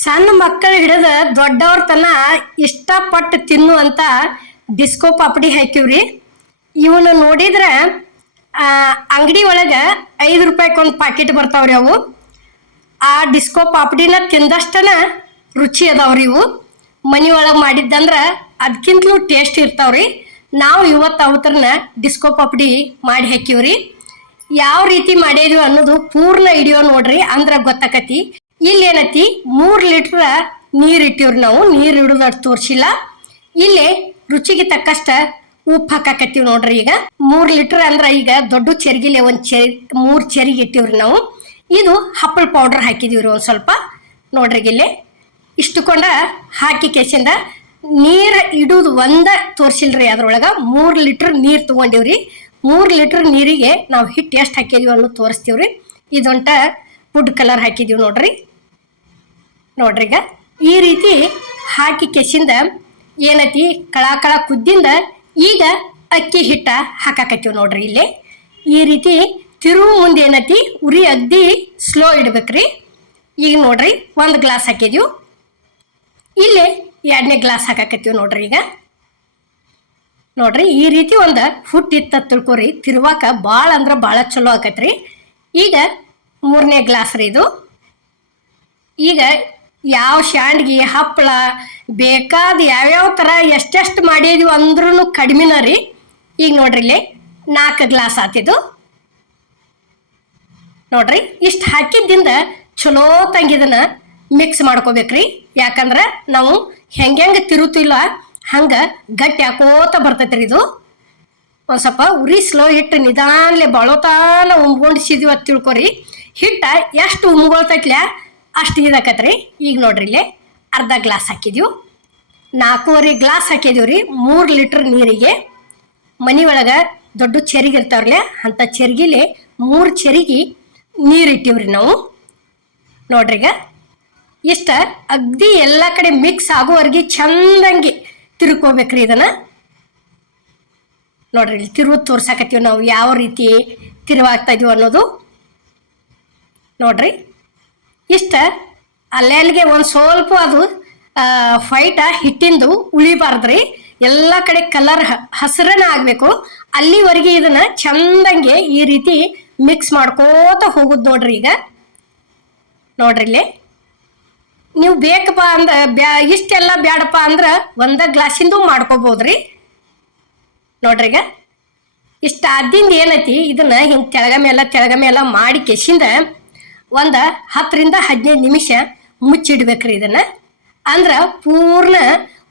ಸಣ್ಣ ಮಕ್ಕಳು ಹಿಡಿದ ದೊಡ್ಡವ್ರ ತನ ಇಷ್ಟಪಟ್ಟು ತಿನ್ನುವಂತ ಡಿಸ್ಕೋ ಪಾಪಡಿ ಹಾಕಿವ್ರಿ. ಇವನ್ನ ನೋಡಿದ್ರ ಅಂಗಡಿ ಒಳಗ 5 ರೂಪಾಯಿಗೊಂದು ಪಾಕೆಟ್ ಬರ್ತಾವ್ರಿ. ಅವು ಆ ಡಿಸ್ಕೋ ಪಾಪಡಿನ ತಿಂದಷ್ಟನ ರುಚಿ ಅದಾವ್ರಿ. ಇವು ಮನಿ ಒಳಗೆ ಮಾಡಿದ್ದಂದ್ರ ಅದಕ್ಕಿಂತಲೂ ಟೇಸ್ಟ್ ಇರ್ತಾವ್ರಿ. ನಾವು ಇವತ್ತು ಅವತ್ರನ್ನ ಡಿಸ್ಕೋ ಪಾಪಡಿ ಮಾಡಿ ಹಾಕಿವ್ರಿ. ಯಾವ ರೀತಿ ಮಾಡೇವಿ ಅನ್ನೋದು ಪೂರ್ಣ ವಿಡಿಯೋ ನೋಡ್ರಿ, ಅಂದ್ರ ಗೊತ್ತಾಕತಿ. ಇಲ್ಲಿ ಏನತಿ 3 ಲೀಟರ್ ನೀರ್ ಇಟ್ಟಿವ್ರಿ. ನಾವು ನೀರ್ ಇಡುದು ಅಷ್ಟು ತೋರ್ಸಿಲ್ಲ. ಇಲ್ಲಿ ರುಚಿಗೆ ತಕ್ಕಷ್ಟ ಉಪ್ಪು ಹಾಕಾಕತ್ತೀವಿ ನೋಡ್ರಿ. ಈಗ 3 ಲೀಟರ್ ಅಂದ್ರ ಈಗ ದೊಡ್ಡ ಚೆರ್ಗಿಲೆ 3 ಚೆರಿಗೆ ಇಟ್ಟಿವ್ರಿ ನಾವು. ಇದು ಹಪ್ಪಳ ಪೌಡರ್ ಹಾಕಿದೀವ್ರಿ ಒಂದ್ ಸ್ವಲ್ಪ ನೋಡ್ರಿ. ಇಲ್ಲಿ ಇಷ್ಟುಕೊಂಡ ಹಾಕಿ ಕೆಸಿಂದ ನೀರ್ ಇಡುದು ಒಂದ ತೋರ್ಸಿಲ್ರಿ. ಅದ್ರೊಳಗ 3 ಲೀಟರ್ ನೀರ್ ತಗೊಂಡಿವ್ರಿ. 3 ಲೀಟರ್ ನೀರಿಗೆ ನಾವು ಹಿಟ್ಟು ಎಷ್ಟು ಹಾಕಿದೀವಿ ಅನ್ನೋದು ತೋರಿಸ್ತೀವ್ರಿ. ಇದೊಂಟ ಫುಡ್ ಕಲರ್ ಹಾಕಿದೀವಿ ನೋಡ್ರಿ. ಈಗ ಈ ರೀತಿ ಹಾಕಿ ಕೆಸಿಂದ ಏನೈತಿ ಕಳ ಕುದ್ದಿಂದ ಈಗ ಅಕ್ಕಿ ಹಿಟ್ಟ ಹಾಕಾಕತ್ತೀವಿ ನೋಡ್ರಿ. ಇಲ್ಲಿ ಈ ರೀತಿ ತಿರುವು ಮುಂದೆ ಏನೈತಿ ಉರಿ ಅಗ್ದಿ ಸ್ಲೋ ಇಡ್ಬೇಕ್ರಿ. ಈಗ ನೋಡ್ರಿ 1 ಗ್ಲಾಸ್ ಹಾಕಿದೀವಿ. ಇಲ್ಲಿ 2ನೇ ಗ್ಲಾಸ್ ಹಾಕಾಕತ್ತೀವಿ ನೋಡ್ರಿ. ಈಗ ನೋಡ್ರಿ ಈ ರೀತಿ ಒಂದು ಫುಟ್ ಇತ್ತ ತಿಳ್ಕೊರಿ. ತಿರುವಾಕ ಭಾಳ ಅಂದ್ರ ಭಾಳ ಚಲೋ ಆಕತ್ರಿ. ಈಗ 3ನೇ ಗ್ಲಾಸ್ ರೀ ಇದು. ಈಗ ಯಾವ ಶಾಂಡ್ಗಿ ಹಪ್ಪಳ ಬೇಕಾದ ಯಾವ್ಯಾವ ಥರ ಎಷ್ಟೆಷ್ಟು ಮಾಡಿದ್ವಿ ಅಂದ್ರೂ ಕಡಿಮೆನ ರೀ. ಈಗ ನೋಡ್ರಿ ಇಲ್ಲಿ 4 ಗ್ಲಾಸ್ ಆತಿದ್ದು ನೋಡ್ರಿ. ಇಷ್ಟು ಹಾಕಿದ್ದಿಂದ ಚಲೋ ತಂಗಿದನ್ನ ಮಿಕ್ಸ್ ಮಾಡ್ಕೋಬೇಕ್ರಿ. ಯಾಕಂದ್ರೆ ನಾವು ಹೆಂಗೆ ತಿರುತಿಲ್ಲ ಹಂಗ ಗಟ್ಟಿ ಹಾಕೋತ ಬರ್ತೈತ್ರಿ. ಇದು ಒಂದು ಸ್ವಲ್ಪ ಉರಿ ಸ್ಲೋ ಇಟ್ಟು ನಿಧಾನಲೆ ಬಳೋತಾನ ಉಮ್ಗೊಂಡಿಸಿದ್ವಿ ಅಂತ ತಿಳ್ಕೊರಿ. ಹಿಟ್ಟ ಎಷ್ಟು ಉಮ್ಗೊಳ್ತೈತ್ಲ ಅಷ್ಟು ಇದಾಕತ್ರಿ. ಈಗ ನೋಡ್ರಿ ಇಲ್ಲಿ ಅರ್ಧ ಗ್ಲಾಸ್ ಹಾಕಿದೀವಿ. 4.5 ಗ್ಲಾಸ್ ಹಾಕಿದೀವ್ರಿ 3 ಲೀಟರ್ ನೀರಿಗೆ. ಮನಿ ಒಳಗ ದೊಡ್ಡ ಚೆರಿಗೆ ಇರ್ತಾವ್ರಲ್ಲ ಅಂತ ಚೆರ್ಗಿಲಿ 3 ಚೆರಿಗೆ ನೀರು ಇಟ್ಟಿವ್ರಿ ನಾವು ನೋಡ್ರಿ. ಈಗ ಇಷ್ಟ ಅಗ್ದಿ ಎಲ್ಲ ಕಡೆ ಮಿಕ್ಸ್ ಆಗೋವರೆಗೆ ಚಂದಂಗಿ ತಿರ್ಕೋಬೇಕ್ರಿ. ಇದನ್ನ ನೋಡ್ರಿ ಇಲ್ಲಿ ತಿರುವು ತೋರ್ಸಾಕತ್ತೀವಿ ನಾವು ಯಾವ ರೀತಿ ತಿರುವಾಗ್ತಾ ಇದೀವಿ ಅನ್ನೋದು ನೋಡ್ರಿ. ಇಷ್ಟ ಅಲ್ಲಿಗೆ ಒಂದು ಸ್ವಲ್ಪ ಅದು ಫೈಟ ಹಿಟ್ಟಿಂದು ಉಳಿಬಾರ್ದ್ರಿ. ಎಲ್ಲ ಕಡೆ ಕಲರ್ ಹಸಿರನ ಆಗ್ಬೇಕು. ಅಲ್ಲಿವರೆಗೆ ಇದನ್ನ ಚಂದಂಗೆ ಈ ರೀತಿ ಮಿಕ್ಸ್ ಮಾಡ್ಕೋತ ಹೋಗುದು ನೋಡ್ರಿ. ಈಗ ನೋಡ್ರಿ ಇಲ್ಲಿ ನೀವು ಬೇಕಪ್ಪ ಅಂದ್ರ ಇಷ್ಟೆಲ್ಲ ಬ್ಯಾಡಪ್ಪ ಅಂದ್ರ 1 ಗ್ಲಾಸಿಂದು ಮಾಡ್ಕೋಬಹುದ್ರಿ. ನೋಡ್ರಿ ಈಗ ಇಷ್ಟ ಆದಿಂದ ಏನೈತಿ ಇದನ್ನ ಹಿಂಗೆ ತೆಳಗ ಮೇಲ ಮಾಡಿ ಕೆಸಿಂದ ಒಂದು 10 ರಿಂದ 15 ನಿಮಿಷ ಮುಚ್ಚಿಡ್ಬೇಕ್ರಿ. ಇದನ್ನ ಅಂದ್ರ ಪೂರ್ಣ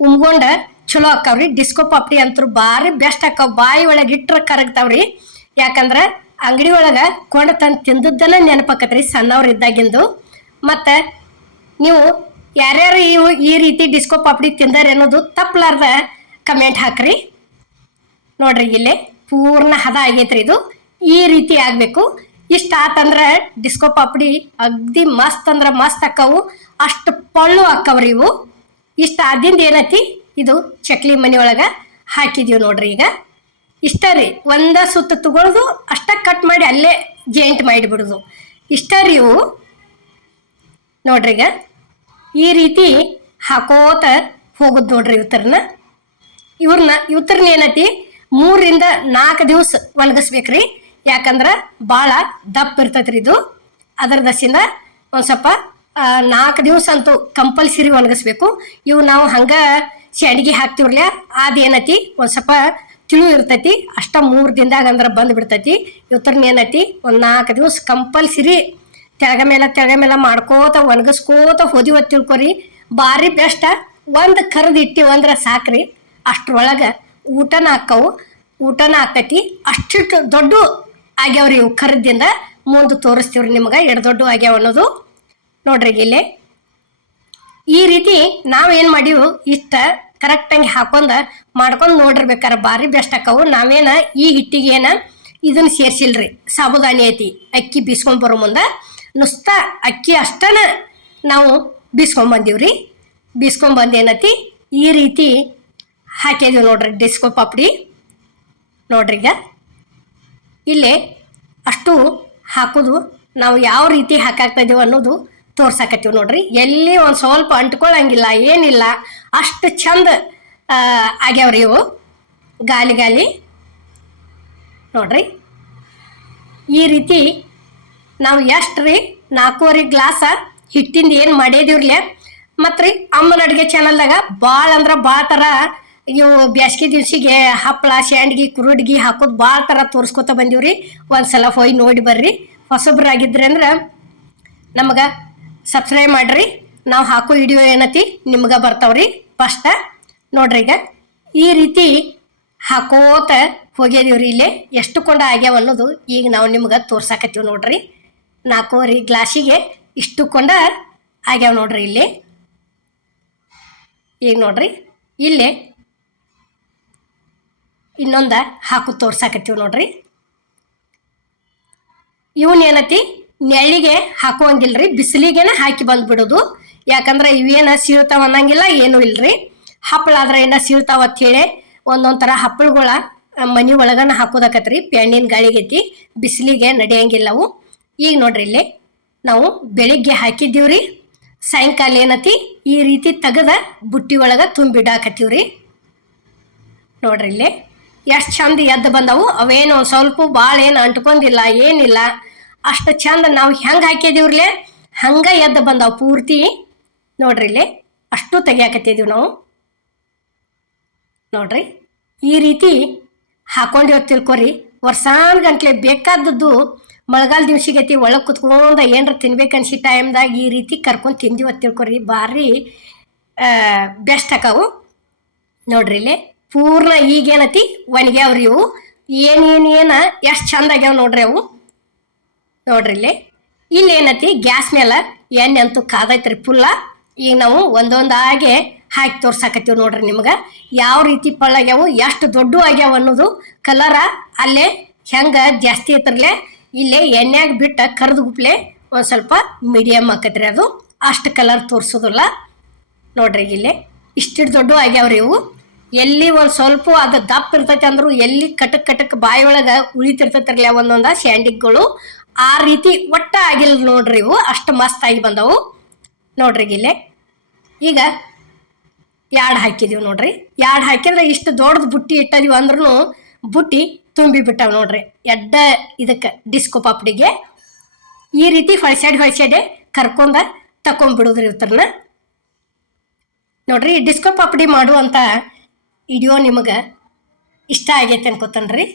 ಉಮ್ಗೊಂಡ ಚಲೋ ಆಕ್ಕಾವ್ರಿ. ಡಿಸ್ಕೋ ಪಾಪಡಿ ಅಂತೂ ಭಾರಿ ಬೆಸ್ಟ್ ಆಕ್ಕಾವ್. ಬಾಯಿ ಒಳಗೆ ಇಟ್ರ ಕರಗ್ತಾವ್ರಿ. ಯಾಕಂದ್ರ ಅಂಗಡಿ ಒಳಗ ಕೊಂಡ ತಂದು ತಿಂದದ್ದನ್ನ ನೆನಪಾಕತ್ರಿ ಸಣ್ಣವ್ರ ಇದ್ದಾಗಿಂದು. ಮತ್ತು ನೀವು ಯಾರ್ಯಾರು ಈ ರೀತಿ ಡಿಸ್ಕೋ ಪಾಪಡಿ ತಿಂದಾರೆ ಅನ್ನೋದು ತಪ್ಪಲಾರ್ದ ಕಮೆಂಟ್ ಹಾಕ್ರಿ. ನೋಡ್ರಿ ಇಲ್ಲಿ ಪೂರ್ಣ ಹದ ಆಗೈತ್ರಿ. ಇದು ಈ ರೀತಿ ಆಗ್ಬೇಕು. ಇಷ್ಟ ಆತಂದ್ರೆ ಡಿಸ್ಕೋ ಪಾಪಡಿ ಅಗ್ದಿ ಮಸ್ತ್ ಅಂದ್ರ ಮಸ್ತ್ ಆಕ್ಕಾವು. ಅಷ್ಟು ಪಳ್ಳು ಆಕ್ಕವ್ರಿ ಇವು. ಇಷ್ಟ ಆದಿಂದ ಏನೈತಿ ಇದು ಚಕ್ಲಿ ಮನಿ ಒಳಗ ಹಾಕಿದೀವಿ ನೋಡ್ರಿ. ಈಗ ಇಷ್ಟ ರೀ. ಒಂದ ಸುತ್ತ ತಗೊಳ್ದು ಅಷ್ಟ ಕಟ್ ಮಾಡಿ ಅಲ್ಲೇ ಜಾಯಿಂಟ್ ಮಾಡಿಬಿಡುದು ಇಷ್ಟ ರೀ ಇವು ನೋಡ್ರಿ. ಈಗ ಈ ರೀತಿ ಹಾಕೋತ ಹೋಗುದು ನೋಡ್ರಿ. ಇವತ್ತರನ್ನ ಏನೈತಿ 3 ರಿಂದ 4 ದಿವಸ ಒಣಗಿಸ್ಬೇಕ್ರಿ. ಯಾಕಂದ್ರ ಭಾಳ ದಪ್ಪ ಇರ್ತೈತ್ರಿ ಇದು. ಅದರ ದಸಿಂದ ಒಂದು ಸ್ವಲ್ಪ 4 ದಿವಸ ಅಂತೂ ಕಂಪಲ್ಸರಿ ಒಣಗಿಸ್ಬೇಕು. ಇವು ನಾವು ಹಂಗ ಸ್ಯಾಂಡ್ಗಿ ಹಾಕ್ತಿವ್ರಲ್ಲ ಅದೇನೈತಿ ಒಂದು ಸ್ವಲ್ಪ ತಿಳು ಇರ್ತೈತಿ. ಅಷ್ಟ 3 ದಿನದಾಗ ಅಂದ್ರೆ ಬಂದು ಬಿಡ್ತೈತಿ. ಇವತ್ತರನ್ನ ಏನೈತಿ ಒಂದು 4 ದಿವಸ ಕಂಪಲ್ಸರಿ ತೆಳಗ ಮೇಲೆ ಮಾಡ್ಕೋತ ಒಣಗಿಸ್ಕೋತ ಹೋದಿವ ತಿಳ್ಕೊರಿ. ಭಾರಿ ಬೆಸ್ಟ್. ಒಂದು ಕರ್ದು ಇಟ್ಟಿವ ಅಂದ್ರೆ ಸಾಕ್ರಿ. ಅಷ್ಟ್ರೊಳಗೆ ಊಟನ ಆಕೈತಿ. ಅಷ್ಟು ದೊಡ್ಡ ಆಗ್ಯಾವ್ರಿ ಇವು. ಕರ್ದಿಂದ ಮುಂದೆ ತೋರಿಸ್ತೀವ್ರಿ ನಿಮ್ಗೆ ಎಷ್ಟು ದೊಡ್ಡ ಆಗ್ಯಾವ ಅನ್ನೋದು ನೋಡ್ರಿ. ಇಲ್ಲಿ ಈ ರೀತಿ ನಾವೇನು ಮಾಡೀವು ಇಷ್ಟ ಕರೆಕ್ಟಾಗಿ ಮಾಡ್ಕೊಂಡು ನೋಡಿರ್ಬೇಕಾರೆ ಭಾರಿ ಬೆಸ್ಟ್ ಆಕ್ಕವು. ನಾವೇನ ಈ ಹಿಟ್ಟಿಗೆ ಇದನ್ನ ಸೇರ್ಸಿಲ್ರಿ. ಸಾಬುದಾನಿ ಐತಿ ಅಕ್ಕಿ ಬೀಸ್ಕೊಂಡ್ಬರೋ ಮುಂದೆ ನುಸ್ತ ಅಕ್ಕಿ ಅಷ್ಟನ ನಾವು ಬೀಸ್ಕೊಂಬಂದೀವ್ರಿ. ಏನೈತಿ ಈ ರೀತಿ ಹಾಕಿದೀವಿ ನೋಡ್ರಿ ಡಿಸ್ಕೋ ಪಾಪಡಿ ನೋಡ್ರಿ. ಈಗ ಇಲ್ಲೇ ಅಷ್ಟು ಹಾಕೋದು ನಾವು ಯಾವ ರೀತಿ ಹಾಕಾಕ್ತಾ ಇದೀವಿ ಅನ್ನೋದು ತೋರ್ಸಾಕತ್ತೀವಿ ನೋಡ್ರಿ. ಎಲ್ಲಿ ಒಂದು ಸ್ವಲ್ಪ ಅಂಟ್ಕೊಳಂಗಿಲ್ಲ, ಏನಿಲ್ಲ, ಅಷ್ಟು ಚಂದ ಆಗ್ಯಾವ್ರಿ ಇವು ಗಾಲಿ ಗಾಲಿ ನೋಡ್ರಿ. ಈ ರೀತಿ ನಾವು ಎಷ್ಟು ರೀ 4.5 ಗ್ಲಾಸ ಹಿಟ್ಟಿಂದ ಏನು ಮಾಡಿದಿವ್ರಲೆ. ಮತ್ತು ರೀ ಅಮ್ಮನ ಅಡುಗೆ ಚಾನಲ್ದಾಗ ಭಾಳ ಅಂದ್ರೆ ಭಾಳ ಥರ ಇವು ಬ್ಯಾಸ್ಗೆ ದಿವ್ಸಿಗೆ ಹಪ್ಪಳ, ಶಾಂಡ್ಗಿ, ಕುರುಡ್ಗಿ ಹಾಕೋದು ಭಾಳ ಥರ ತೋರಿಸ್ಕೊತ ಬಂದೀವ್ರಿ. ಒಂದ್ಸಲ ಹೋಗಿ ನೋಡಿ ಬರ್ರಿ. ಹೊಸಬ್ರಾಗಿದ್ರಿ ಅಂದ್ರೆ ನಮಗೆ ಸಬ್ಸ್ಕ್ರೈಬ್ ಮಾಡ್ರಿ. ನಾವು ಹಾಕೋ ವಿಡಿಯೋ ಏನತಿ ನಿಮ್ಗೆ ಬರ್ತಾವ್ರಿ ಫಸ್ಟ ನೋಡ್ರಿ. ಈಗ ಈ ರೀತಿ ಹಾಕೋತ ಹೋಗ್ಯದೀವ್ರಿ. ಇಲ್ಲಿ ಎಷ್ಟು ಕೊಂಡ ಆಗ್ಯಾವ ಅನ್ನೋದು ಈಗ ನಾವು ನಿಮ್ಗೆ ತೋರ್ಸಾಕತ್ತೀವಿ ನೋಡ್ರಿ. 4.5 ಗ್ಲಾಸಿಗೆ ಇಷ್ಟು ಕೊಂಡ ಆಗ್ಯಾವ ನೋಡ್ರಿ. ಇಲ್ಲಿ ಈಗ ನೋಡ್ರಿ, ಇಲ್ಲೇ ಇನ್ನೊಂದು ಹಾಕು ತೋರ್ಸಾಕತ್ತೀವಿ ನೋಡ್ರಿ. ಇವನ್ ಏನತಿ ನೆಳ್ಳಿಗೆ ಹಾಕುವಂಗಿಲ್ರಿ, ಬಿಸಿಲಿಗೆನ ಹಾಕಿ ಬಂದ್ಬಿಡೋದು. ಯಾಕಂದ್ರೆ ಇವೇನ ಸೀಳ್ತಾವ ಅನ್ನಂಗಿಲ್ಲ, ಏನೂ ಇಲ್ರಿ. ಹಪ್ಪಳ ಆದ್ರೆ ಏನ ಸೀಳ್ತಾವ ಅಂತ ಹೇಳಿ ಒಂದೊಂಥರ ಹಪ್ಪಳಗಳ ಮನಿ ಒಳಗನ ಹಾಕೋದಕತ್ರಿ. ಪ್ಯಾನಿನ ಗಾಳಿಗೈತಿ, ಬಿಸಿಲಿಗೆ ನಡೆಯಂಗಿಲ್ಲವು. ಈಗ ನೋಡ್ರಿ, ಇಲ್ಲಿ ನಾವು ಬೆಳಿಗ್ಗೆ ಹಾಕಿದ್ದೀವ್ರಿ, ಸಾಯಂಕಾಲ ಏನತಿ ಈ ರೀತಿ ತೆಗೆದ ಬುಟ್ಟಿ ಒಳಗೆ ತುಂಬಿಡಾಕತ್ತೀವ್ರಿ ನೋಡ್ರಿ. ಇಲ್ಲಿ ಎಷ್ಟು ಚಂದ ಎದ್ದು ಬಂದವು. ಅವೇನು ಒಂದು ಸ್ವಲ್ಪ ಭಾಳ ಏನು ಅಂಟ್ಕೊಂಡಿಲ್ಲ, ಏನಿಲ್ಲ, ಅಷ್ಟು ಚಂದ ನಾವು ಹೆಂಗೆ ಹಾಕಿದೀವ್ರಲೆ ಹಂಗೆ ಎದ್ದು ಬಂದವು ಪೂರ್ತಿ ನೋಡ್ರಿ. ಇಲ್ಲಿ ಅಷ್ಟು ತೆಗಿಯಾಕತ್ತಿದೀವಿ ನಾವು ನೋಡ್ರಿ. ಈ ರೀತಿ ಹಾಕೊಂಡಿವ್ ತಿಳ್ಕೊರಿ. ವರ್ಷಾನ್ಗಂಟ್ಲೆ ಬೇಕಾದದ್ದು ಮಳೆಗಾಲ ದಿವ್ಸಿಗೈತಿ ಒಳಗೆ ಕುತ್ಕೊಂಡ ಏನ್ರ ತಿನ್ಬೇಕನ್ಸಿ ಟೈಮ್ದಾಗ ಈ ರೀತಿ ಕರ್ಕೊಂಡು ತಿಂದಿವತ್ತು ತಿಳ್ಕೊರಿ. ಭಾರಿ ಬೆಸ್ಟ್ ಆಕಾವು ನೋಡ್ರಿ. ಇಲ್ಲಿ ಪೂರ್ಣ ಈಗೇನತಿ ಒಣಗ್ಯಾವ್ರಿ ಇವು. ಏನೇನು ಎಷ್ಟು ಚಂದ ಆಗ್ಯಾವ ನೋಡ್ರಿ ಅವು ನೋಡ್ರಿ. ಇಲ್ಲಿ ಏನತಿ ಗ್ಯಾಸ್ ಮೇಲೆ ಎಣ್ಣೆ ಅಂತೂ ಕಾದೈತ್ರಿ ಫುಲ್ಲ. ಈಗ ನಾವು ಒಂದೊಂದಾಗೆ ಹಾಕಿ ತೋರ್ಸಾಕತ್ತೀವಿ ನೋಡ್ರಿ. ನಿಮ್ಗೆ ಯಾವ ರೀತಿ ಪಳ್ಳಾಗ್ಯಾವು, ಎಷ್ಟು ದೊಡ್ಡ ಆಗ್ಯಾವ ಅನ್ನೋದು ಕಲರ ಅಲ್ಲೇ ಹೆಂಗೆ ಜಾಸ್ತಿ ಐತ್ರಲ್ಲೇ ಇಲ್ಲೇ ಎಣ್ಣೆಗೆ ಬಿಟ್ಟು ಕರ್ದು ಗುಪ್ಲೆ ಒಂದು ಸ್ವಲ್ಪ ಮೀಡಿಯಮ್ ಆಕತ್ರಿ. ಅದು ಅಷ್ಟು ಕಲರ್ ತೋರಿಸೋದಿಲ್ಲ ನೋಡ್ರಿ. ಇಲ್ಲೇ ಇಷ್ಟಿಟ್ಟು ದೊಡ್ಡ ಆಗ್ಯಾವ್ರಿ ಇವು. ಎಲ್ಲಿ ಒಂದು ಸ್ವಲ್ಪ ಅದು ದಪ್ಪ ಇರ್ತೈತೆ ಅಂದ್ರು ಎಲ್ಲಿ ಕಟಕ್ ಬಾಯಿ ಒಳಗೆ ಉಳಿತಿರ್ತೈತ್ರಲ್ಲ ಒಂದೊಂದ ಸ್ಯಾಂಡಿಗಳು, ಆ ರೀತಿ ಒಟ್ಟ ಆಗಿಲ್ಲ ನೋಡ್ರಿ. ಇವು ಅಷ್ಟು ಮಸ್ತ್ ಆಗಿ ಬಂದವು ನೋಡ್ರಿ. ಇಲ್ಲೇ ಈಗ ಯಾಡ್ ಹಾಕಿದೀವಿ ನೋಡ್ರಿ. ಯಾಡ್ ಹಾಕಿದ್ರೆ ಇಷ್ಟು ದೊಡ್ಡದು ಬುಟ್ಟಿ ಇಟ್ಟದೀವಿ ಅಂದ್ರೂ ಬುಟ್ಟಿ ತುಂಬಿ ಬಿಟ್ಟಾವ ನೋಡ್ರಿ. ಎಡ್ಡ ಇದಕ್ಕೆ ಡಿಸ್ಕೋ ಪಾಪಡಿಗೆ ಈ ರೀತಿ ಹೊಳ್ಸಾಡೆ ಕರ್ಕೊಂಡ ತಕೊಂಡ್ಬಿಡುದ್ರಿ ಇವ್ರನ್ನ ನೋಡ್ರಿ. ಡಿಸ್ಕೋ ಪಾಪಡಿ ಮಾಡುವಂಥ ವಿಡಿಯೋ ನಿಮಗೆ ಇಷ್ಟ ಆಗೈತೆ ಅನ್ಕೋತನ್ರಿ.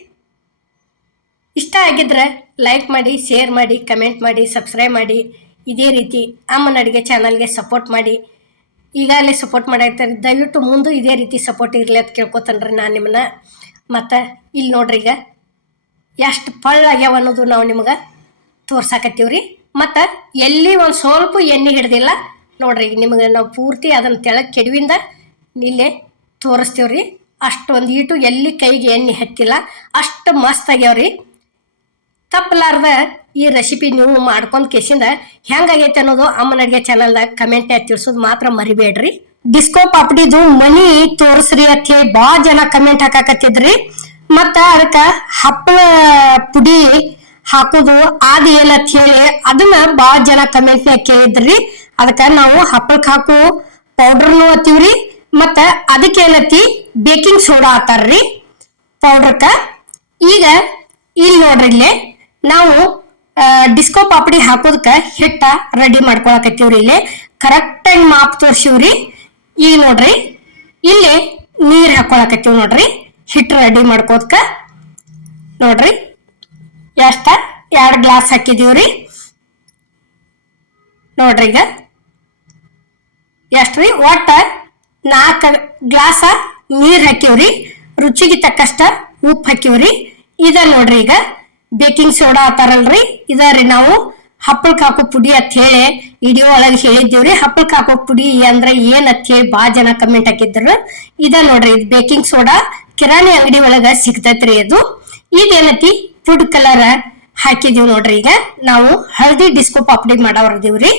ಇಷ್ಟ ಆಗಿದ್ರೆ ಲೈಕ್ ಮಾಡಿ, ಶೇರ್ ಮಾಡಿ, ಕಮೆಂಟ್ ಮಾಡಿ, ಸಬ್ಸ್ಕ್ರೈಬ್ ಮಾಡಿ. ಇದೇ ರೀತಿ ಅಮ್ಮನ ಅಡುಗೆ ಚಾನಲ್ಗೆ ಸಪೋರ್ಟ್ ಮಾಡಿ. ಈಗಾಗಲೇ ಸಪೋರ್ಟ್ ಮಾಡಿರ್ತಾರೆ, ದಯವಿಟ್ಟು ಮುಂದೆ ಇದೇ ರೀತಿ ಸಪೋರ್ಟ್ ಇರಲಿ ಅಂತ ಕೇಳ್ಕೊತನ್ರಿ ನಾನು ನಿಮ್ಮನ್ನ. ಮತ್ತು ಇಲ್ಲಿ ನೋಡ್ರಿ, ಈಗ ಎಷ್ಟು ಪಳ್ಳಾಗ್ಯಾವ ಅನ್ನೋದು ನಾವು ನಿಮ್ಗೆ ತೋರ್ಸಾಕತ್ತೀವ್ರಿ. ಮತ್ತು ಎಲ್ಲಿ ಒಂದು ಸ್ವಲ್ಪ ಎಣ್ಣೆ ಹಿಡ್ದಿಲ್ಲ ನೋಡ್ರಿ. ನಿಮಗೆ ನಾವು ಪೂರ್ತಿ ಅದನ್ನು ತೆಳಗೆ ಕೆಡವಿಂದ ಇಲ್ಲೇ ತೋರಿಸ್ತೀವ್ರಿ. ಅಷ್ಟೊಂದು ಈಟು ಎಲ್ಲಿ ಕೈಗೆ ಎಣ್ಣೆ ಹತ್ತಿಲ್ಲ, ಅಷ್ಟು ಮಸ್ತ್ ಆಗ್ಯಾವ್ರಿ. ತಪ್ಪಲಾರ್ದ ಈ ರೆಸಿಪಿ ನೀವು ಮಾಡ್ಕೊಂಡು ಕೇಸಿಂದ ಹೆಂಗಾಗೈತೆ ಅನ್ನೋದು ಅಮ್ಮನ ಅಡುಗೆ ಚಾನಲ್ದಾಗ ಕಮೆಂಟ್ ತಿಳಿಸೋದು ಮಾತ್ರ ಮರಿಬೇಡ್ರಿ. ಡಿಸ್ಕೋ ಪಾಪಡಿದು ಮನಿ ತೋರಿಸ್ರಿ ಅಂತ ಹೇಳಿ ಭಾಳ ಜನ ಕಮೆಂಟ್ ಹಾಕಾಕತ್ತಿದ್ರಿ. ಮತ್ತು ಅದಕ್ಕೆ ಹಪ್ಪಳ ಪುಡಿ ಹಾಕೋದು ಅದು ಏನಂತ ಹೇಳಿ ಅದನ್ನ ಭಾಳ ಜನ ಕಮೆಂಟ್ನಾಗ ಕೇಳಿದ್ರಿ. ಅದಕ್ಕೆ ನಾವು ಹಪ್ಪಳಕ್ಕೆ ಹಾಕೋ ಪೌಡ್ರನ್ನು ಹತ್ತೀವ್ರಿ. ಮತ್ತು ಅದಕ್ಕೆ ಏನತ್ತಿ ಬೇಕಿಂಗ್ ಸೋಡಾ ಹಾಕ್ತಾರ್ರಿ ಪೌಡ್ರಕ್ಕ. ಈಗ ಇಲ್ಲಿ ನೋಡ್ರಿ, ಇಲ್ಲೇ ನಾವು ಡಿಸ್ಕೋ ಪಾಪಡಿ ಹಾಕೋದಕ್ಕೆ ಹಿಟ್ಟ ರೆಡಿ ಮಾಡ್ಕೊಳಕತ್ತೀವ್ರಿ. ಇಲ್ಲಿ ಕರೆಕ್ಟಾಗಿ ಮಾಪ್ ತೋರ್ಸಿವ್ರಿ. ಈಗ ನೋಡ್ರಿ, ಇಲ್ಲಿ ನೀರು ಹಾಕೊಳಕತ್ತೀವಿ ನೋಡ್ರಿ ಹಿಟ್ಟು ರೆಡಿ ಮಾಡ್ಕೋದಕ್ಕ ನೋಡ್ರಿ. ಎಷ್ಟ 2 ಗ್ಲಾಸ್ ಹಾಕಿದೀವ್ರಿ ನೋಡ್ರಿ. ಈಗ ಎಷ್ಟ್ರಿ, ಒಟ್ಟ 4 ಗ್ಲಾಸ ನೀರು ಹಾಕಿವ್ರಿ. ರುಚಿಗೆ ತಕ್ಕಷ್ಟ ಉಪ್ಪು ಹಾಕಿವ್ರಿ. ಇದ ನೋಡ್ರಿ, ಈಗ ಬೇಕಿಂಗ್ ಸೋಡಾ ಅಂತಾರಲ್ರಿ, ಇದರಿ ನಾವು ಹಪ್ಪಳಕ್ಕೆ ಹಾಕೋ ಪುಡಿ ಅಂತ ಹೇಳಿ ವಿಡಿಯೋ ಒಳಗೆ ಹೇಳಿದ್ದೀವ್ರಿ. ಹಪ್ಪಳಕ್ಕೆ ಹಾಕೋ ಪುಡಿ ಅಂದ್ರೆ ಏನ್ ಅಂತ ಹೇಳಿ ಭಾಳ ಜನ ಕಮೆಂಟ್ ಹಾಕಿದ್ರು. ಇದ ನೋಡ್ರಿ, ಇದು ಬೇಕಿಂಗ್ ಸೋಡಾ ಕಿರಾಣಿ ಅಂಗಡಿ ಒಳಗ ಸಿಗ್ತೈತ್ರಿ. ಅದು ಇದೇನತಿ ಫುಡ್ ಕಲರ್ ಹಾಕಿದೀವಿ ನೋಡ್ರಿ. ಈಗ ನಾವು ಹಳದಿ ಡಿಸ್ಕೋ ಪಾಪಡಿ ಮಾಡವ್ರದೀವ್ರಿ.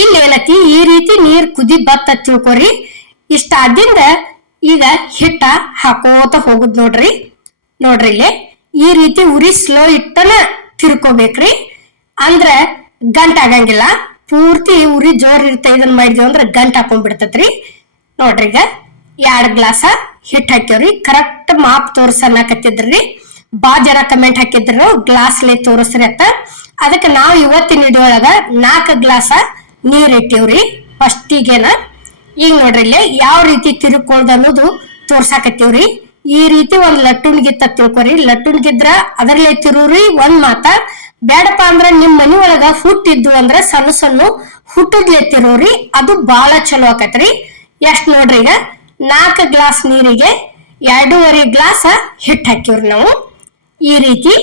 ಇಲ್ಲಿ ಏನತಿ ಈ ರೀತಿ ನೀರ್ ಕುದಿ ಬತ್ತ ತಿಳ್ಕೊರಿ. ಇಷ್ಟ ಆದಿಂದ ಈಗ ಹಿಟ್ಟ ಹಾಕೋತ ಹೋಗುದ್ ನೋಡ್ರಿ. ನೋಡ್ರಿ, ಇಲ್ಲಿ ಈ ರೀತಿ ಉರಿ ಸ್ಲೋ ಇಟ್ಟನ ತಿರ್ಕೋಬೇಕ್ರಿ, ಅಂದ್ರ ಗಂಟ ಆಗಂಗಿಲ್ಲ. ಪೂರ್ತಿ ಉರಿ ಜೋರ್ ಇರ್ತಾ ಇದನ್ನ ಮಾಡಿದ್ವಿ ಅಂದ್ರೆ ಗಂಟ್ ಹಾಕೊಂಡ್ಬಿಡ್ತೈತ್ರಿ. ನೋಡ್ರಿ ಈಗ 2 ಗ್ಲಾಸ ಹಿಟ್ ಹಾಕ್ಯವ್ರಿ. ಕರೆಕ್ಟ್ ಮಾಪ್ ತೋರ್ಸನ್ನಕತ್ತಿದ್ರಿ. ಜನ ಕಮೆಂಟ್ ಹಾಕಿದ್ರು ಗ್ಲಾಸ್ಲೆ ತೋರಿಸ್ರಿ ಅಂತ. ಅದಕ್ಕೆ ನಾವು ಇವತ್ತಿನ ವಿಡಿಯೋ ಒಳಗ 4 ಗ್ಲಾಸ ನೀರ್ ಇಟ್ಟಿವ್ರಿ ಫಸ್ಟಿಗೆನ. ಈಗ ನೋಡ್ರಿ ಇಲ್ಲಿ ಯಾವ ರೀತಿ ತಿರುಕೊಳ್ಳೋದು ಅನ್ನೋದು ತೋರ್ಸಾಕತ್ತೀವ್ರಿ. ಈ ರೀತಿ ಒಂದ್ ಲಟ್ಟುಣ್ಗಿತ್ತ ತಿಳ್ಕೊರಿ. ಲಟ್ಟುಣ್ಗಿದ್ರ ಅದರಲ್ಲೇ ತಿರುವ್ರಿ. ಒಂದ್ ಮಾತ ಬೇಡಪ್ಪ ಅಂದ್ರ ನಿಮ್ ಮನಿ ಒಳಗ ಹುಟ್ಟಿದ್ದು ಅಂದ್ರ ಸಣ್ಣ ಸಣ್ಣ ಹುಟ್ಟದ್ಲೆ ತಿರುವ್ರಿ. ಅದು ಬಾಳ ಚಲೋ ಆಕತ್ರಿ. ಎಷ್ಟ್ ನೋಡ್ರಿ ಈಗ 4 ಗ್ಲಾಸ್ ನೀರಿಗೆ 2.5 ಗ್ಲಾಸ್ ಹಿಟ್ ಹಾಕಿವ್ರಿ ನಾವು ಈ ರೀತಿ.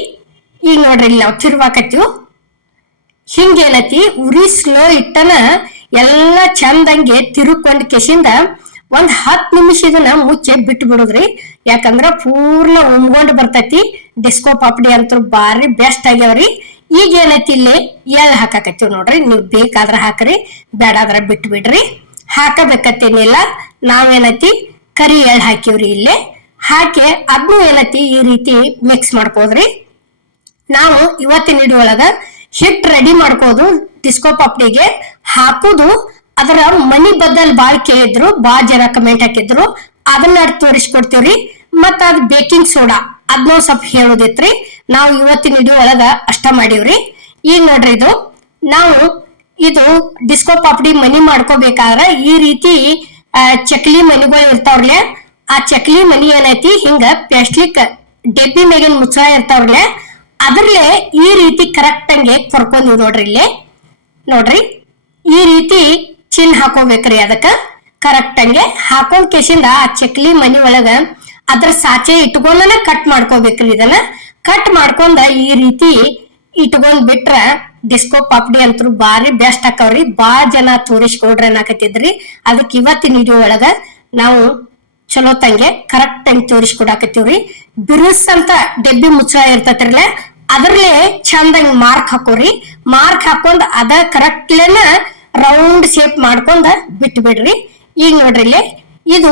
ಈಗ ನೋಡ್ರಿ ಇಲ್ಲಿ ನಾವು ತಿರುವಾಕತ್ತೀವ್. ಹಿಂಗೇನತಿ ಉರಿ ಸ್ಲೋ ಇಟ್ಟನ ಎಲ್ಲ ಚಂದಂಗೆ ತಿರುಕೊಂಡ್ ಕೆಸಿಂದ ಒಂದ್ 10 ನಿಮಿಷ ಇದನ್ನ ಮುಚ್ಚೆ ಬಿಟ್ಟು ಬಿಡುದ್ರಿ. ಯಾಕಂದ್ರ ಪೂರ್ಣ ಉಮ್ಗೊಂಡ್ ಬರ್ತೈತಿ. ಡಿಸ್ಕೋ ಪಾಪಡಿ ಅಂತೂ ಬಾರಿ ಬೆಸ್ಟ್ ಆಗ್ಯಾವ್ರಿ. ಈಗ ಏನೈತಿ ಇಲ್ಲಿ ಎಳ್ ಹಾಕಾಕತ್ತೀವ್ ನೋಡ್ರಿ. ನೀವ್ ಬೇಕಾದ್ರ ಹಾಕ್ರಿ, ಬೇಡಾದ್ರ ಬಿಟ್ಟು ಬಿಡ್ರಿ. ಹಾಕಬೇಕತ್ತೇನಿಲ್ಲ. ನಾವೇನೈತಿ ಕರಿ ಎಳ್ ಹಾಕಿವ್ರಿ ಇಲ್ಲೇ. ಹಾಕಿ ಅದ್ನು ಏನೈತಿ ಈ ರೀತಿ ಮಿಕ್ಸ್ ಮಾಡ್ಕೋದ್ರಿ. ನಾವು ಇವತ್ತಿನ ವಿಡಿಯೋ ಒಳಗ ಹಿಟ್ ರೆಡಿ ಮಾಡ್ಕೋದು ಡಿಸ್ಕೋ ಪಾಪಡಿಗೆ ಹಾಕುದು ಅದರ ಮನಿ ಬದಲ್ ಬಾಳ್ ಕೇಳಿದ್ರು, ಜನ ಕಮೆಂಟ್ ಹಾಕಿದ್ರು. ಅದನ್ನ ತೋರಿಸ್ಕೊಡ್ತೀವ್ರಿ. ಮತ್ತ ಅದ್ ಬೇಕಿಂಗ್ ಸೋಡಾ ಅದನ್ನೂ ಸ್ವಲ್ಪ ಹೇಳೋದಿತ್ರಿ. ನಾವು ಇವತ್ತಿನ ವಿಡಿಯೋ ಒಳಗ ಅಷ್ಟ ಮಾಡೀವ್ರಿ. ಈಗ ನೋಡ್ರಿ ಇದು ಡಿಸ್ಕೋ ಪಾಪಡಿ ಮನಿ ಮಾಡ್ಕೋಬೇಕಾದ್ರ ಈ ರೀತಿ ಚಕ್ಲಿ ಮನಿಗಳು ಇರ್ತಾವ್ರಲೆ. ಆ ಚಕ್ಲಿ ಮನಿ ಏನೈತಿ ಹಿಂಗ ಪ್ಲಾಸ್ಟಿಕ್ ಡೆಬ್ಬಿ ಮೇಗಿನ ಮುಚ್ಚಳ ಇರ್ತಾವ್ರಲೆ. ಅದ್ರಲ್ಲೇ ಈ ರೀತಿ ಕರೆಕ್ಟ್ ಹಂಗೆ ಕೊರ್ಕೊಂಡ್ವಿ ನೋಡ್ರಿ ಇಲ್ಲಿ. ನೋಡ್ರಿ ಈ ರೀತಿ ಚಿನ್ ಹಾಕೋಬೇಕ್ರಿ. ಅದಕ್ಕ ಕರೆಕ್ಟ್ ಹಂಗೆ ಹಾಕೊಂಡ್ ಕೇಸಿಂದ ಆ ಚಕ್ಲಿ ಮನಿ ಒಳಗ ಅದ್ರ ಸಾಚೆ ಇಟ್ಕೊಂಡನ ಕಟ್ ಮಾಡ್ಕೋಬೇಕ್ರಿ. ಇದನ್ನ ಕಟ್ ಮಾಡ್ಕೊಂಡ ಈ ರೀತಿ ಇಟ್ಕೊಂಡ್ ಬಿಟ್ರ ಡಿಸ್ಕೋ ಪಾಪಡಿ ಅಂತೂ ಬಾರಿ ಬೆಸ್ಟ್ ಹಾಕವ್ರಿ. ಜನ ತೋರಿಸ್ಕೊಡ್ರಿ ಅನ್ನಕತ್ತಿದ್ರಿ. ಅದಕ್ಕೆ ಇವತ್ತಿನ ವಿಡಿಯೋ ಒಳಗ ನಾವು ಚಲೋ ತಂಗೆ ಕರೆಕ್ಟ್ ಹಂಗೆ ತೋರಿಸ್ಕೊಡಾಕತ್ತೀವ್ರಿ. ಬಿರುಸ್ ಅಂತ ಡೆಬ್ಬಿ ಮುಚ್ಚಳ ಇರ್ತೈತ್ರಲ್ಲ ಅದ್ರಲ್ಲೇ ಚಂದಂಗ್ ಮಾರ್ಕ್ ಹಾಕೋರಿ. ಮಾರ್ಕ್ ಹಾಕೊಂಡ್ ಅದ ಕರೆಕ್ಟ್ಲೇನ ರೌಂಡ್ ಶೇಪ್ ಮಾಡ್ಕೊಂಡ ಬಿಟ್ಟು ಬಿಡ್ರಿ. ಈಗ ನೋಡ್ರಿ ಇಲ್ಲಿ ಇದು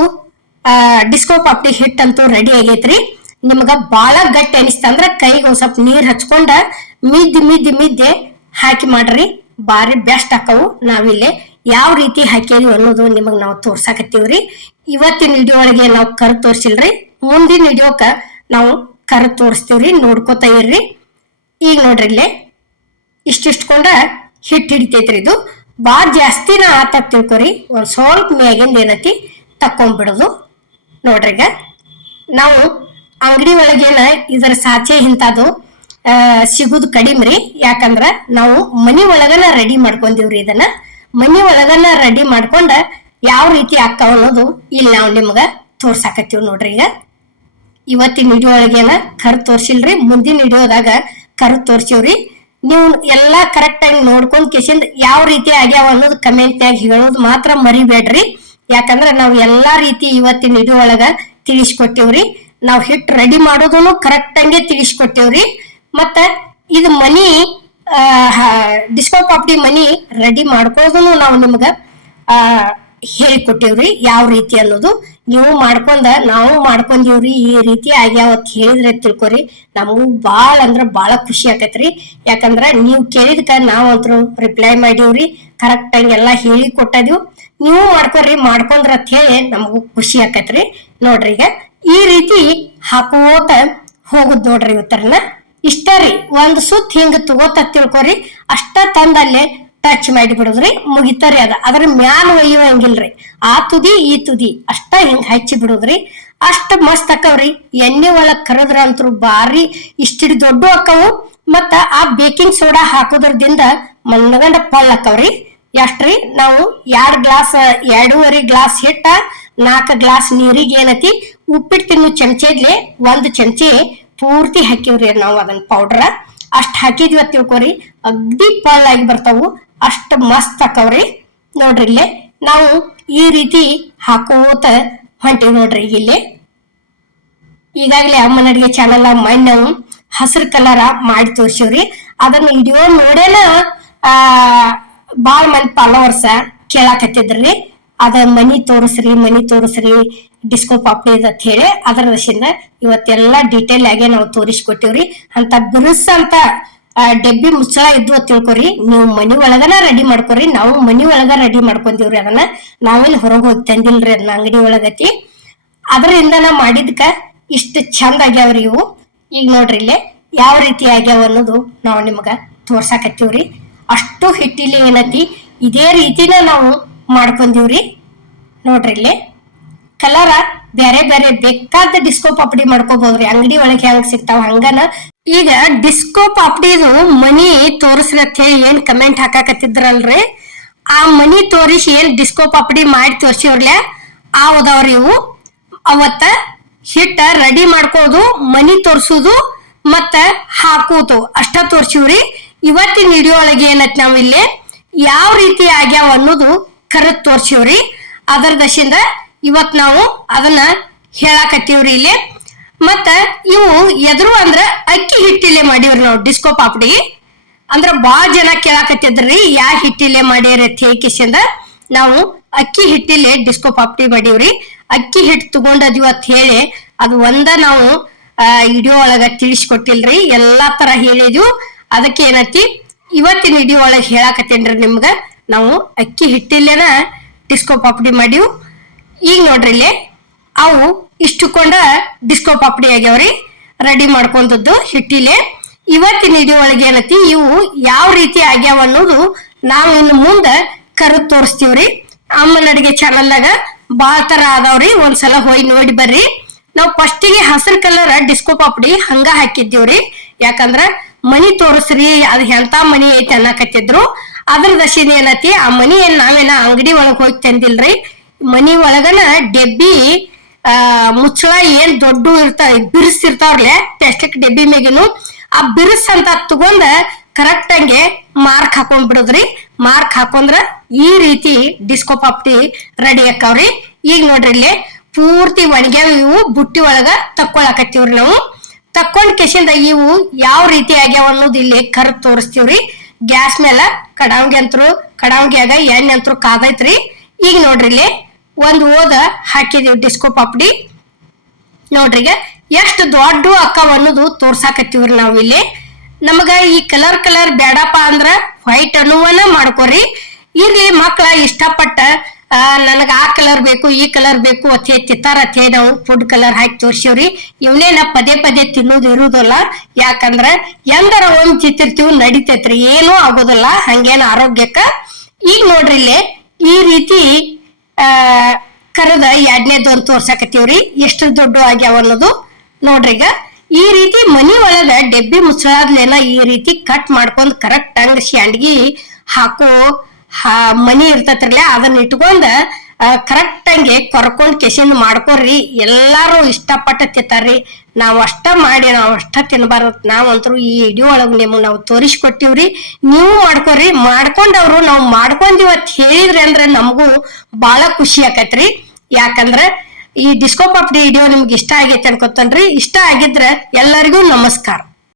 ಡಿಸ್ಕೋ ಪಾಪಡಿ ಹಿಟ್ ಅಂತೂ ರೆಡಿ ಆಗೈತ್ರಿ. ನಿಮ್ಗ ಬಾಳ ಗಟ್ಟಿ ಅನಿಸ್ತಂದ್ರ ಕೈಗೆ ಒಂದ್ ಸ್ವಲ್ಪ ನೀರ್ ಹಚ್ಕೊಂಡ ಮಿದ್ದೆ ಹಾಕಿ ಮಾಡ್ರಿ. ಬಾರಿ ಬೆಸ್ಟ್ ಹಾಕವು. ನಾವಿಲ್ಲಿ ಯಾವ ರೀತಿ ಹಾಕೇವಿ ಅನ್ನೋದು ನಿಮಗ್ ನಾವು ತೋರ್ಸಾಕತ್ತೀವ್ರಿ. ಇವತ್ತಿನ ವಿಡಿಯೋ ಒಳಗೆ ನಾವು ಕರ್ ತೋರ್ಸಿಲ್ರಿ. ಮುಂದಿನ ವಿಡಿಯೋಕ್ಕ ನಾವು ಕರ್ ತೋರಿಸ್ತೀವ್ರಿ. ನೋಡ್ಕೋತಾ ಇರ್ರಿ. ಈಗ ನೋಡ್ರಿ ಇಲ್ಲಿ ಇಷ್ಟಿಷ್ಟಕೊಂಡ ಹಿಟ್ ಹಿಡಿತೈತ್ರಿ. ಇದು ಜಾಸ್ತಿನ ಆತ ತಿಳ್ಕೊರಿ. ಒಂದ್ ಸ್ವಲ್ಪ ಮ್ಯಾಗಿಂದ ಏನತಿ ತಕ್ಕೊಂಡ್ಬಿಡೋದು. ನೋಡ್ರಿಗ ನಾವು ಅಂಗಡಿ ಒಳಗೇನ ಇದರ ಸಾಚೆ ಇಂತದು ಸಿಗುದು ಕಡಿಮ್ರಿ. ಯಾಕಂದ್ರ ನಾವು ಮನಿ ಒಳಗನ ರೆಡಿ ಮಾಡ್ಕೊಂಡಿವ್ರಿ. ಇದನ್ನ ಮನಿ ಒಳಗನ ರೆಡಿ ಮಾಡ್ಕೊಂಡ ಯಾವ ರೀತಿ ಆಕ್ಕಾವ ಅನ್ನೋದು ಇಲ್ಲಿ ನಾವು ನಿಮ್ಗ ತೋರ್ಸಾಕತ್ತೀವ್ ನೋಡ್ರಿ. ಈಗ ಇವತ್ತಿನ ವಿಡಿಯೋ ಒಳಗೇನ ಕರ್ ತೋರ್ಸಿಲ್ರಿ. ಮುಂದಿನ ವಿಡಿಯೋದಾಗ ಕರ್ ತೋರ್ಸಿವ್ರಿ. ನೀವು ಎಲ್ಲಾ ಕರೆಕ್ಟ್ ಆಗಿ ನೋಡ್ಕೊಂಡ್ ಕೇಸಿಂದ ಯಾವ ರೀತಿ ಆಗ್ಯಾವ ಅನ್ನೋದು ಕಮೆಂಟ್ ಆಗಿ ಹೇಳೋದು ಮಾತ್ರ ಮರಿಬೇಡ್ರಿ. ಯಾಕಂದ್ರ ನಾವ್ ಎಲ್ಲಾ ರೀತಿ ಇವತ್ತಿನ ವಿಡಿಯೋ ಒಳಗ ತಿಳಿಸ್ಕೊಟ್ಟಿವ್ರಿ. ನಾವ್ ಹಿಟ್ ರೆಡಿ ಮಾಡೋದನ್ನು ಕರೆಕ್ಟ್ ಹಂಗೆ ತಿಳಿಸ್ಕೊಟ್ಟಿವ್ರಿ. ಮತ್ತ ಇದು ಮನಿ ಡಿಸ್ಕೋ ಪಾಪಡಿ ಮನಿ ರೆಡಿ ಮಾಡ್ಕೋದನ್ನು ನಾವು ನಿಮ್ಗ ಹೇಳಿಕೊಟ್ಟಿವ್ರಿ ಯಾವ ರೀತಿ ಅನ್ನೋದು. ನೀವು ಮಾಡ್ಕೊಂಡ ನಾವು ಮಾಡ್ಕೊಂಡಿವ್ರಿ. ಈ ರೀತಿ ಆಗ್ಯಾವತ್ ಹೇಳಿದ್ರೆ ತಿಳ್ಕೊರಿ. ನಮಗೂ ಬಾಳ ಅಂದ್ರ ಬಾಳ ಖುಷಿ ಆಕೈತ್ರಿ. ಯಾಕಂದ್ರ ನೀವ್ ಕೇಳಿದ್ಕ ನಾವಂತ್ರು ರಿಪ್ಲೈ ಮಾಡಿವ್ರಿ. ಕರೆಕ್ಟ್ ಆಗಿ ಎಲ್ಲಾ ಹೇಳಿ ಕೊಟ್ಟದಿವ್. ನೀವು ಮಾಡ್ಕೊರಿ. ಮಾಡ್ಕೊಂಡ್ರ ಅಂತ ಹೇಳಿ ನಮಗೂ ಖುಷಿ ಆಕೈತ್ರಿ. ನೋಡ್ರಿ ಈಗ ಈ ರೀತಿ ಹಾಕೋತ ಹೋಗುದ್ ನೋಡ್ರಿ. ಇವತ್ತರನ ಇಷ್ಟ ರೀ. ಒಂದ್ ಸುತ್ತ ಹಿಂಗ ತಗೋತ ತಿಳ್ಕೊರಿ. ಅಷ್ಟ ತಂದಲ್ಲೇ ಟಚ್ ಮಾಡಿ ಬಿಡುದ್ರಿ. ಮುಗಿತಾರಿ. ಅದ್ರ ಮ್ಯಾಲ ಒಯ್ಯುವಂಗಿಲ್ರಿ. ಆ ತುದಿ ಈ ತುದಿ ಅಷ್ಟ ಹಿಂಗ್ ಹಚ್ಚಿ ಬಿಡುದ್ರಿ. ಅಷ್ಟ ಮಸ್ತ್ ಆಕವ್ರಿ. ಎಣ್ಣೆ ಒಳಗ್ ಕರದ್ರ ಅಂತೂ ಬಾರಿ ಇಷ್ಟಿಡ್ ದೊಡ್ಡ ಆಕವು. ಮತ್ತ ಆ ಬೇಕಿಂಗ್ ಸೋಡಾ ಹಾಕೋದ್ರದಿಂದ ಮಣ್ಣಗಂಡ ಪಲ್ ಆಕವ್ರಿ. ಎಷ್ಟ್ರಿ ನಾವು 2.5 ಗ್ಲಾಸ್ ಹಿಟ್ಟ 4 ಗ್ಲಾಸ್ ನೀರಿಗೆ ಏನತಿ ಉಪ್ಪಿಟ್ಟು ತಿನ್ನು ಚಮಚೆದ್ಲೆ 1 ಚಮಚೆ ಪೂರ್ತಿ ಹಾಕಿವ್ರಿ. ನಾವು ಅದನ್ನ ಪೌಡ್ರ ಅಷ್ಟ್ ಹಾಕಿದ್ವಿ ತಿಳ್ಕೊರಿ. ಅಗ್ದಿ ಪಲ್ ಆಗಿ ಬರ್ತಾವು. ಅಷ್ಟ ಮಸ್ತ್ ಆಕವ್ರಿ. ನೋಡ್ರಿ ಇಲ್ಲೇ ನಾವು ಈ ರೀತಿ ಹಾಕೋತ ಹೊಂಟಿವ್ ನೋಡ್ರಿ. ಇಲ್ಲಿ ಈಗಾಗಲೇ ಅಮ್ಮನ ಅಡಿಗೆ ಚಾನಲ್ ಮೈನ್ ನಾವು ಹಸಿರು ಕಲರ ಮಾಡಿ ತೋರ್ಸಿವ್ರಿ. ಅದನ್ನ ವಿಡಿಯೋ ನೋಡೇನ ಬಾಳ್ ಮಂದಿ ಫಾಲೋವರ್ಸ ಕೇಳಾಕತ್ತಿದ್ರಿ. ಅದ ಮನಿ ತೋರಿಸ್ರಿ ಡಿಸ್ಕೋ ಪಾಪಡಿ ಅಂತ ಹೇಳಿ ಅದರ ದಶಿಂದ ಇವತ್ತೆಲ್ಲಾ ಡೀಟೇಲ್ ಆಗಿ ನಾವು ತೋರಿಸ್ಕೊಟ್ಟಿವ್ರಿ. ಅಂತ ಬಿರುಸ ಅಂತ ಡೆಬ್ಬಿ ಮುಚ್ಚಳ ಇದ್ವು ಅಂತ ತಿಳ್ಕೊರಿ. ನೀವು ಮನಿ ಒಳಗನ ರೆಡಿ ಮಾಡ್ಕೊರಿ. ನಾವು ಮನಿ ಒಳಗ ರೆಡಿ ಮಾಡ್ಕೊಂತೀವ್ರಿ. ಅದನ್ನ ನಾವೇನ್ ಹೊರಗೆ ಹೋಗಿ ತಂದಿಲ್ರಿ, ಅದನ್ನ ಅಂಗಡಿ ಒಳಗತಿ. ಅದರಿಂದನ ಮಾಡಿದ್ಕ ಇಷ್ಟ ಚಂದ ಆಗ್ಯಾವ್ರಿ ಇವು. ಈಗ ನೋಡ್ರಿ ಇಲ್ಲೇ ಯಾವ ರೀತಿ ಆಗ್ಯಾವ ಅನ್ನೋದು ನಾವು ನಿಮ್ಗ ತೋರ್ಸಾಕತ್ತೀವ್ರಿ. ಅಷ್ಟು ಹಿಟ್ಟಿಲಿ ಏನತಿ ಇದೇ ರೀತಿನ ನಾವು ಮಾಡ್ಕೊಂತೀವ್ರಿ. ನೋಡ್ರಿ ಇಲ್ಲಿ ಕಲರ ಬೇರೆ ಬೇರೆ ಬೇಕಾದ ಡಿಸ್ಕೋ ಪಾಪಡಿ ಮಾಡ್ಕೋಬಹುದ್ರಿ. ಅಂಗಡಿ ಒಳಗೆ ಹೆಂಗ್ ಸಿಗ್ತಾವ ಹಂಗನ. ಈಗ ಡಿಸ್ಕೋ ಪಾಪಡಿದು ಮನಿ ತೋರಿಸ್ರಿ ಅಂತ ಹೇಳಿ ಏನ್ ಕಮೆಂಟ್ ಹಾಕಾಕತ್ತಿದ್ರಲ್ರಿ, ಆ ಮನಿ ತೋರಿಸಿ ಏನ್ ಡಿಸ್ಕೋ ಪಾಪಡಿ ಮಾಡಿ ತೋರ್ಸಿವ್ರಲ್ಲ ಆವದವ್ರಿ ಇವು. ಅವತ್ತ ಹಿಟ್ಟ ರೆಡಿ ಮಾಡ್ಕೋದು, ಮನಿ ತೋರ್ಸುದು ಮತ್ತ ಹಾಕುದು ಅಷ್ಟ ತೋರ್ಸಿವ್ರಿ. ಇವತ್ತಿನ ವಿಡಿಯೋ ಒಳಗೆ ಏನತ್ ನಾವ್ ಇಲ್ಲಿ ಯಾವ ರೀತಿ ಆಗ್ಯಾವ ಅನ್ನೋದು ಕರೆದ್ ತೋರ್ಸಿವ್ರಿ. ಅದರ ದಶಿಂದ ಇವತ್ ನಾವು ಅದನ್ನ ಹೇಳಾಕತ್ತೀವ್ರಿ ಇಲ್ಲಿ. ಮತ್ತ ಇವು ಎದ್ರು ಅಂದ್ರ ಅಕ್ಕಿ ಹಿಟ್ಟಿಲೆ ಮಾಡಿವ್ರಿ ನಾವು ಡಿಸ್ಕೋ ಪಾಪಡಿ. ಅಂದ್ರ ಬಾಳ ಜನ ಕೇಳಾಕತ್ತಿದ್ರಿ ಯಾ ಹಿಟ್ಟಿಲೆ ಮಾಡ್ಯಾರ ತೇಕಿಸಿಂದ. ನಾವು ಅಕ್ಕಿ ಹಿಟ್ಟಿಲೆ ಡಿಸ್ಕೋ ಪಾಪಡಿ ಮಾಡಿವ್ರಿ. ಅಕ್ಕಿ ಹಿಟ್ಟು ತಗೊಂಡದಿವ ಅಂತ ಹೇಳಿ ಅದು ಒಂದ ನಾವು ವಿಡಿಯೋ ಒಳಗ ತಿಳಿಸ್ಕೊಟ್ಟಿಲ್ರಿ, ಎಲ್ಲಾ ತರ ಹೇಳಿದ್ವು. ಅದಕ್ಕೆ ಏನತಿ ಇವತ್ತಿನ ವಿಡಿಯೋ ಒಳಗೆ ಹೇಳಾಕತ್ತೇನ್ರಿ ನಿಮ್ಗ. ನಾವು ಅಕ್ಕಿ ಹಿಟ್ಟಿಲ್ಲೇನ ಡಿಸ್ಕೋ ಪಾಪಡಿ ಮಾಡಿವ್. ಈಗ ನೋಡ್ರಿ ಇಲ್ಲಿ ಅವು ಇಷ್ಟುಕೊಂಡ ಡಿಸ್ಕೋ ಪಾಪಡಿ ಆಗ್ಯಾವ್ರಿ ರೆಡಿ ಮಾಡ್ಕೊಂಡದ್ದು ಹಿಟ್ಟಿಲೆ. ಇವತ್ತಿನ ವಿಡಿಯೋ ಒಳಗೆ ಏನತಿ ಇವು ಯಾವ ರೀತಿ ಆಗ್ಯಾವ ಅನ್ನೋದು ನಾವು ಇನ್ನು ಮುಂದ ಕರೆದು ತೋರಿಸ್ತೀವ್ರಿ. ಅಮ್ಮನ ಅಡಿಗೆ ಚಾನಲ್ನಾಗ ಬಾಳ ತರ ಅದಾವ್ರಿ, ಒಂದ್ಸಲ ಹೋಗಿ ನೋಡಿ ಬರ್ರಿ. ನಾವು ಫಸ್ಟಿಗೆ ಹಸಿರು ಕಲರ್ ಡಿಸ್ಕೋ ಪಾಪಡಿ ಹಂಗ ಹಾಕಿದ್ದೀವ್ರಿ. ಯಾಕಂದ್ರ ಮನಿ ತೋರಿಸ್ರಿ ಅದ್ ಎಂತ ಮನಿ ಐತಿ ಅನ್ನಕತ್ತಿದ್ರು. ಅದ್ರ ದಶಿನ ಏನತಿ ಆ ಮನಿ ಏನ್ ನಾವೇನ ಅಂಗಡಿ ಒಳಗ್ ಹೋಗಿ ತಂದಿಲ್ರಿ. ಮನಿ ಒಳಗನ ಡೆಬ್ಬಿ ಮುಚ್ಚಳ ಏನ್ ದೊಡ್ಡ ಇರ್ತಾವ ಬಿರ್ಸಿರ್ತಾವ್ರಲೆ ಪ್ಲಾಸ್ಟಿಕ್ ಡೆಬ್ಬಿ ಮೇಗಿನು ಆ ಬಿರ್ಸ್ ಅಂತ ತಗೊಂಡ ಕರೆಕ್ಟ್ ಹಂಗೆ ಮಾರ್ಕ್ ಹಾಕೊಂಡ್ ಬಿಡುದ್ರಿ. ಮಾರ್ಕ್ ಹಾಕೊಂಡ್ರ ಈ ರೀತಿ ಡಿಸ್ಕೋ ಪಾಪಡಿ ರೆಡಿ ಆಕಾವ್ರಿ. ಈಗ ನೋಡ್ರಿ ಇಲ್ಲಿ ಪೂರ್ತಿ ಒಣಗ್ಯಾವ ಇವು ಬುಟ್ಟಿ ಒಳಗ ತಕ್ಕೊಳಕತ್ತೀವ್ರಿ. ನಾವು ತಕ್ಕೊಂಡ್ ಕೆಸಿಂದ ಇವು ಯಾವ ರೀತಿ ಆಗ್ಯಾವ ಅನ್ನೋದು ಇಲ್ಲಿ ಕರೆದ್ ತೋರಿಸ್ತೀವ್ರಿ. ಗ್ಯಾಸ್ ಮೇಲೆ ಕಡಾವಂಗ್ಯಾಗ ಎಣ್ಣೆ ಅಂತೂ ಕಾದೈತ್ರಿ. ಈಗ ನೋಡ್ರಿ ಇಲ್ಲಿ ಒಂದ್ ಓದ ಹಾಕಿದೀವಿ ಡಿಸ್ಕೋ ಪಾಪಡಿ. ನೋಡ್ರಿಗ ಎಷ್ಟು ದೊಡ್ಡ ಅಕ್ಕವ ಅನ್ನೋದು ತೋರ್ಸಾಕತ್ತೀವ್ರಿ ನಾವ್ ಇಲ್ಲಿ. ನಮಗ ಈ ಕಲರ್ ಬೇಡಪ್ಪ ಅಂದ್ರ ವೈಟ್ ಅನ್ನುವನ ಮಾಡ್ಕೋರಿ. ಇರ್ಲಿ ಮಕ್ಳ ಇಷ್ಟಪಟ್ಟ ನನಗ ಆ ಕಲರ್ ಬೇಕು ಈ ಕಲರ್ ಬೇಕು ಅತಿ ತಿತ್ತಾರ ಅತಿ ನಾವು ಫುಡ್ ಕಲರ್ ಹಾಕಿ ತೋರ್ಸಿವ್ರಿ. ಇವನೇನ ಪದೇ ಪದೇ ತಿನ್ನೋದು ಇರುವುದಿಲ್ಲ. ಯಾಕಂದ್ರ ಎಂದರ ಒಂದ್ ಚಿತ್ತಿರ್ತೀವಿ ನಡಿತೈತ್ರಿ, ಏನೂ ಆಗೋದಿಲ್ಲ ಹಂಗೇನ ಆರೋಗ್ಯಕ್ಕ. ಈಗ ನೋಡ್ರಿ ಇಲ್ಲಿ ಈ ರೀತಿ ಕರದ ಎರಡನೇದು ಅಂತ ತೋರ್ಸಾಕತ್ತೀವ್ರಿ ಎಷ್ಟು ದೊಡ್ಡ ಆಗ್ಯಾವ ಅನ್ನೋದು. ನೋಡ್ರಿಗ ಈ ರೀತಿ ಮನಿ ಒಳಗ ಡೆಬ್ಬಿ ಮುಚ್ಚಳಾದ್ಲೇನ ಈ ರೀತಿ ಕಟ್ ಮಾಡ್ಕೊಂಡ್ ಕರೆಕ್ಟ್ ಹಂಗ ಶಾಂಡ್ಗಿ ಹಾಕೋ ಮನಿ ಇರ್ತತ್ರಲ್ಲ ಅದನ್ನ ಇಟ್ಕೊಂಡ ಕರೆಕ್ಟ್ ಹಂಗೆ ಕೊರ್ಕೊಂಡ್ ಕೆಸಿಂದ ಮಾಡ್ಕೊರಿ. ಎಲ್ಲಾರು ಇಷ್ಟಪಟ್ಟ ತಿಂತಾರ್ರಿ. ನಾವ್ ಅಷ್ಟ ಮಾಡಿ ನಾವ್ ಅಷ್ಟ ತಿನ್ಬಾರ್ದ. ನಾವಂತರೂ ಈ ವಿಡಿಯೋ ಒಳಗ್ ನಿಮ್ಗೆ ನಾವು ತೋರಿಸ್ಕೊಟ್ಟಿವ್ರಿ. ನೀವು ಮಾಡ್ಕೊರಿ. ಮಾಡ್ಕೊಂಡವ್ರು ನಾವ್ ಮಾಡ್ಕೊಂಡಿವ್ ಅಂತ ಹೇಳಿದ್ರಿ ಅಂದ್ರ ನಮಗೂ ಬಹಳ ಖುಷಿ ಆಕತ್ರಿ. ಯಾಕಂದ್ರ ಈ ಡಿಸ್ಕೋ ಪಾಪಡಿ ವಿಡಿಯೋ ನಿಮ್ಗೆ ಇಷ್ಟ ಆಗೈತೆ ಅನ್ಕೋತನ್ರಿ. ಇಷ್ಟ ಆಗಿದ್ರ ಎಲ್ಲರಿಗೂ ನಮಸ್ಕಾರ.